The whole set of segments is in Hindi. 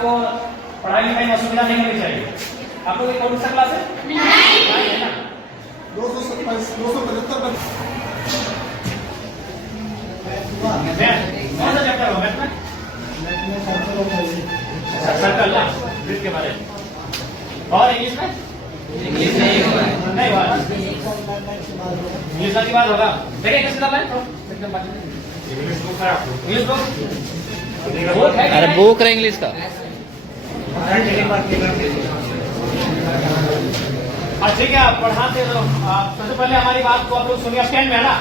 आपको पढ़ाई लिखाई में असुविधा नहीं होनी चाहिए। आपको कोई कौन सा क्लास है? नहीं है ना। 227 275 कौन सा चैप्टर होगा इसमें? अच्छा, सर्कल ना, वृत्त के बारे में। और इंग्लिश में? इंग्लिश नहीं हुआ। इंग्लिश की बात होगा। देखिए कैसे डाला है? इंग्लिश बुक है? अरे बुक है इंग्लिश का। ठीक है, आप पढ़ाते तो सबसे पहले हमारी बात को आप लोग सुनिए। 10 में है ना?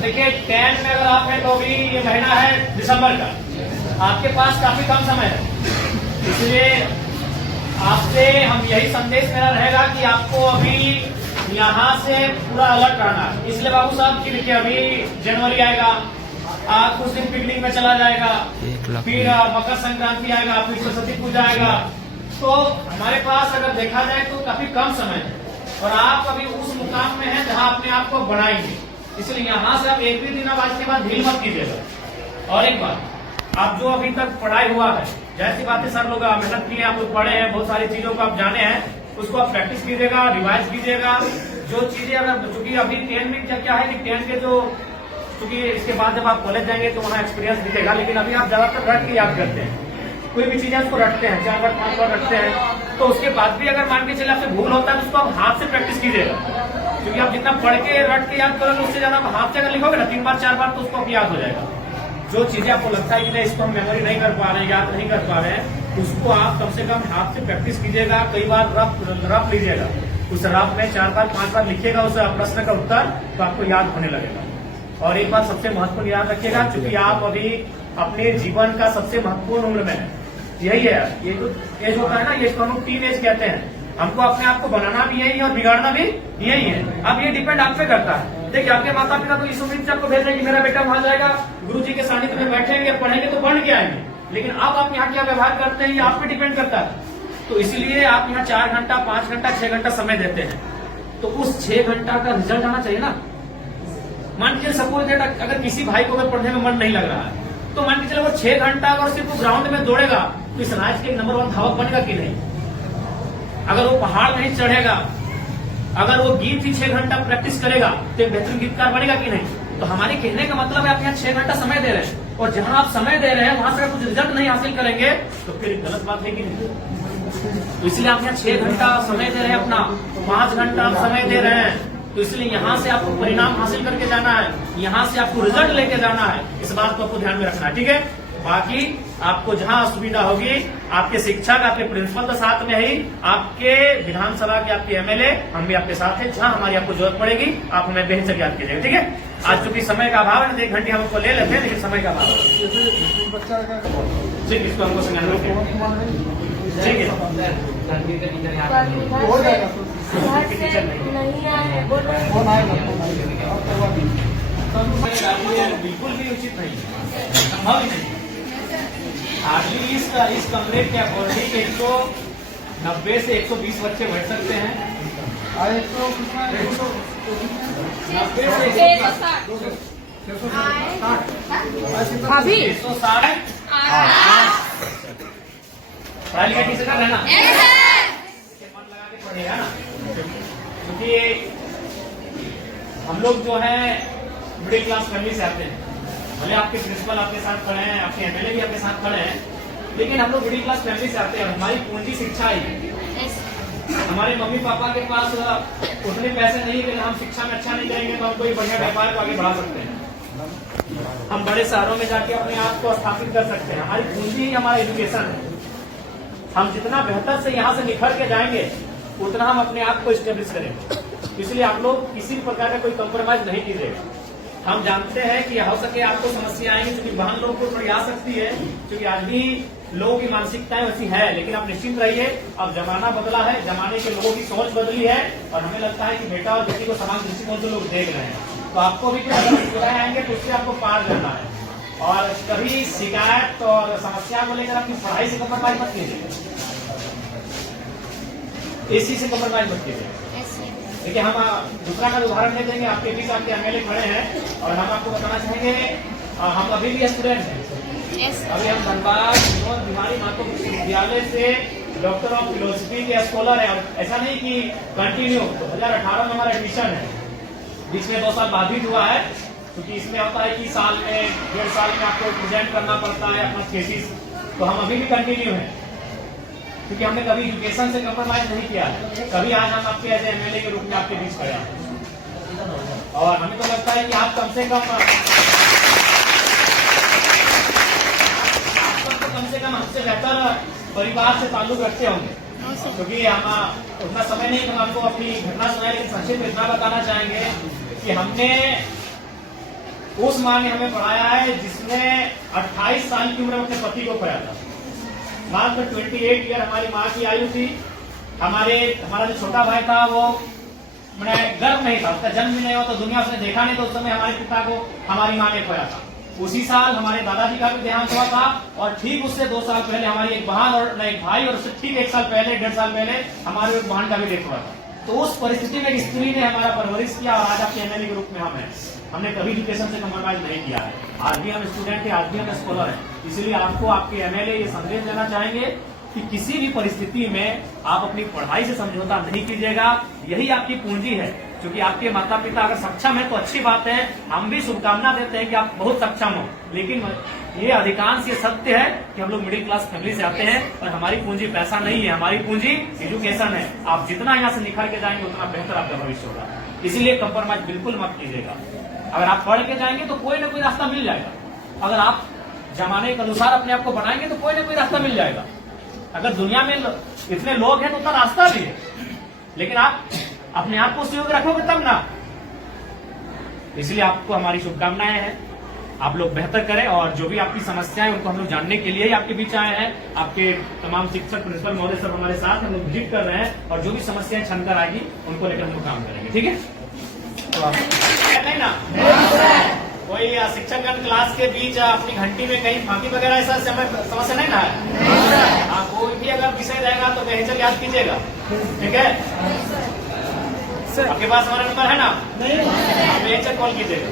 देखिए 10 में अगर आप हैं तो अभी ये महीना है दिसंबर का, आपके पास काफी कम समय है, इसलिए आपसे हम यही संदेश मेरा रहेगा कि आपको अभी यहाँ से पूरा अलर्ट रहना है। इसलिए बाबू साहब की देखिए अभी जनवरी आएगा, आप कुछ दिन पिकनिक में चला जाएगा, फिर मकर संक्रांति आएगा, फिर सरस्वती पूजा आएगा, तो हमारे पास अगर देखा जाए तो काफी कम समय है और आप अभी उस मुकाम में हैं जहां अपने आप को बनाएंगे। इसलिए यहाँ से आप एक भी दिन अब आज के बाद ढील मत कीजिएगा। और एक बात, आप जो अभी तक पढ़ाई हुआ है, जैसी बातें सर लोग मेहनत किए, आप लोग पढ़े हैं, बहुत सारी चीजों को आप जाने हैं, उसको आप प्रैक्टिस कीजिएगा, रिवाइज कीजिएगा। जो चीजें अगर चूंकि अभी 10 में क्या है कि 10 के जो चूंकि इसके बाद जब आप कॉलेज जाएंगे तो वहाँ एक्सपीरियंस दिखेगा, लेकिन अभी आप ज्यादातर रट के याद करते हैं, कोई भी चीजें उसको रटते हैं, 4 बार 5 बार रटते हैं, तो उसके बाद भी अगर मान के चले आपसे भूल होता है तो उसको आप हाथ से प्रैक्टिस कीजिएगा, क्योंकि आप जितना पढ़ के रट के याद करोगे उससे ज्यादा आप हाथ से अगर लिखोगे ना 3 बार 4 बार तो उसको आप याद हो जाएगा। जो चीजें आपको लगता है कि नहीं इसको हम मेमोरी नहीं कर पा रहे हैं, याद नहीं कर पा रहे हैं, उसको आप कम से कम हाथ से प्रैक्टिस कीजिएगा, कई बार रफ लीजिएगा, उस रफ में 4 बार 5 बार लिखिएगा उस प्रश्न का उत्तर, तो आपको याद होने लगेगा। और एक बात सबसे महत्वपूर्ण याद रखिएगा, क्योंकि आप अभी अपने जीवन का सबसे महत्वपूर्ण उम्र में है, यही है, ये जो एज होता है ना, ये हम लोग टीन एज कहते हैं। हमको अपने आप को बनाना भी यही है और बिगाड़ना भी यही है। अब ये डिपेंड आप पे करता है। देखिए आपके माता पिता तो इस उम्मीद से आपको भेज रहे हैं कि मेरा बेटा वहां जाएगा, गुरु जी के सानिध्य में बैठेंगे, पढ़ेंगे तो पढ़ के आएंगे, लेकिन अब आप यहाँ क्या व्यवहार करते हैं ये आप पे डिपेंड करता है। तो इसलिए आप यहाँ 4 घंटा 5 घंटा 6 घंटा समय देते हैं, तो उस 6 घंटा का रिजल्ट आना चाहिए ना। मान के सपोज दैट अगर किसी भाई को अगर पढ़ने में मन नहीं लग रहा है, तो मान के चलो वो 6 घंटा अगर सिर्फ ग्राउंड में दौड़ेगा तो इस राज्य के नंबर 1 धावक बनेगा कि नहीं? अगर वो पहाड़ नहीं चढ़ेगा, अगर वो गीत ही 6 घंटा प्रैक्टिस करेगा तो एक बेहतरीन गीतकार बनेगा कि नहीं? तो हमारे कहने का मतलब है आप यहाँ 6 घंटा समय दे रहे हैं, और जहां आप समय दे रहे हैं वहां से अगर कुछ रिजल्ट नहीं हासिल करेंगे तो फिर गलत बात है कि नहीं? तो इसलिए आप यहाँ 6 घंटा समय दे रहे हैं, अपना 5 घंटा आप समय दे रहे हैं, तो इसलिए यहाँ से आपको परिणाम हासिल करके जाना है, यहाँ से आपको रिजल्ट लेके जाना है, इस बात को आपको ध्यान में रखना है, ठीक है? बाकी आपको जहां असुविधा होगी, आपके शिक्षक आपके प्रिंसिपल के साथ में ही, आपके विधानसभा के आपके एमएलए हम भी आपके साथ हैं, जहां हमारी आपको जरूरत पड़ेगी आप हमें बेहतर याद कीजिएगा, ठीक है? आज चूंकि समय का अभाव है, 1 घंटे हम आपको ले लेते हैं, लेकिन समय का अभाव है, ठीक, इसको हमको संज्ञान रखें, ठीक है? बिल्कुल भी उचित नहीं, संभव ही नहीं। हार्डली इस कमरे के अकॉर्डिंग 190 से 120 बच्चे बैठ सकते हैं। 90 से 160 पढ़ाई लिखाई ठीक से कर रहे हैं ना? मन लगा के पढ़ेगा ना, क्योंकि हम लोग जो है मिडिल क्लास फैमिली से आते हैं। भले आपके प्रिंसिपल आपके साथ खड़े हैं, आपके एमएलए भी आपके साथ खड़े हैं, लेकिन हम लोग मिडिल क्लास फैमिली से आते हैं। हमारी पूंजी शिक्षा ही, हमारे मम्मी पापा के पास उतने पैसे नहीं कि हम शिक्षा में अच्छा नहीं करेंगे तो हम कोई बढ़िया व्यापार को आगे बढ़ा सकते हैं, हम बड़े शहरों में जाके अपने आप को स्थापित कर सकते हैं। हमारी पूंजी ही हमारा एजुकेशन है। हम जितना बेहतर से यहाँ से निखर के जाएंगे उतना हम अपने आप को स्टेब्लिश करेंगे। इसलिए आप लोग किसी प्रकार का कोई कॉम्प्रोमाइज नहीं कीजिएगा। हम जानते हैं कि हो सके आपको समस्या आएंगी, क्योंकि बहन लोग को थोड़ी आ सकती है, क्योंकि आज भी लोगों की मानसिकताएं वैसी है, लेकिन आप निश्चिंत रहिए, अब जमाना बदला है, जमाने के लोगों की सोच बदली है, और हमें लगता है कि बेटा और बेटी को समान दृष्टिकोण से लोग देख रहे हैं। तो आपको भी कुछ मुश्किलें आएंगे तो उससे आपको पार करना है, और कभी शिकायत और समस्या को लेकर अपनी पढ़ाई से कम्प्रोमाइज मत कीजिए, इसी से कम्प्रोमाइज मत कीजिए। देखिए हम दूसरा का उदाहरण दे देंगे, आपके बीच आपके एमएलए खड़े हैं, और हम आपको बताना चाहेंगे हम अभी भी स्टूडेंट हैं। अभी हम धनबाद भिवानी स्नातक विश्वविद्यालय से डॉक्टर ऑफ फिलोसफी के स्कॉलर है। और ऐसा नहीं कि कंटिन्यू 2018 में हमारा एडमिशन है, बीच में 2 साल बाधित हुआ है, क्योंकि इसमें होता है कि साल में 1.5 साल में आपको प्रेजेंट करना पड़ता है अपना थीसिस। तो हम अभी भी कंटिन्यू हैं, क्योंकि हमने कभी एजुकेशन से कंप्रोमाइज नहीं किया है। कभी आज हम आपके एज एमएलए के रूप में आपके बीच खड़े हैं, और हमें तो लगता है कि आप कम से कम हमसे बेहतर परिवार से ताल्लुक रखते होंगे, क्योंकि हम उतना समय नहीं कि हम आपको अपनी घटना सुनाए, लेकिन संक्षिप्त इतना बताना चाहेंगे कि हमने उस माँ ने हमें पढ़ाया है जिसने 28 साल की उम्र में अपने पति को खोया था। मात्र 28 ईयर हमारी माँ की आयु थी। हमारा जो छोटा भाई था वो मैंने गर्भ नहीं था, उसका जन्म भी नहीं हुआ, तो दुनिया उसने देखा नहीं, तो उस समय हमारे पिता को हमारी माँ ने खोया था। उसी साल हमारे दादाजी का भी देहांत हुआ था, और ठीक उससे 2 साल पहले हमारी एक बहन और एक भाई, और उससे ठीक 1 साल पहले 1.5 साल पहले हमारे एक बहन का भी डेथ हुआ था। तो उस परिस्थिति में एक स्त्री ने हमारा परवरिश किया, और आज आपके एमएलए के रूप में हम हैं। हमने कभी एजुकेशन से कम्प्रोमाइज नहीं किया है। आज भी हम स्टूडेंट हैं, आज भी हम स्कॉलर हैं। इसलिए आपको आपके एमएलए ये संदेश देना चाहेंगे कि किसी भी परिस्थिति में आप अपनी पढ़ाई से समझौता नहीं कीजिएगा। यही आपकी पूंजी है, क्योंकि आपके माता पिता अगर सक्षम है तो अच्छी बात है, हम भी शुभकामना देते हैं कि आप बहुत सक्षम हो। लेकिन ये अधिकांश ये सत्य है कि हम लोग मिडिल क्लास फैमिली से आते हैं, और हमारी पूंजी पैसा नहीं है, हमारी पूंजी एजुकेशन है। आप जितना यहाँ से निखर के जाएंगे उतना बेहतर आपका भविष्य होगा। इसीलिए कंप्रोमाइज बिल्कुल मत कीजिएगा। अगर आप पढ़ के जाएंगे तो कोई ना कोई रास्ता मिल जाएगा। अगर आप जमाने के अनुसार अपने आप को बनाएंगे तो कोई ना कोई रास्ता मिल जाएगा। अगर दुनिया में इतने लोग हैं तो उतना रास्ता भी है, लेकिन आप अपने आप को सहयोग रखोगे तब ना। इसलिए आपको हमारी शुभकामनाएं हैं, आप लोग बेहतर करें, और जो भी आपकी समस्याएं उनको हम लोग जानने के लिए ही आपके बीच आए हैं। आपके तमाम शिक्षक, प्रिंसिपल महोदय सब हमारे साथ हम लोग विजिट कर रहे हैं, और जो भी समस्याएं छनकर आएगी उनको लेकर हम लोग काम करेंगे। ठीक है, तो आप नहीं ना कोई शिक्षकगण क्लास के बीच अपनी घंटी में कहीं फांकी वगैरह ऐसा समस्या नहीं ना है। हाँ, कोई भी अगर विषय रहेगा तो बेहिचक याद कीजिएगा। ठीक है, आपके पास हमारा नंबर है ना, बेहिचक कॉल कीजिएगा।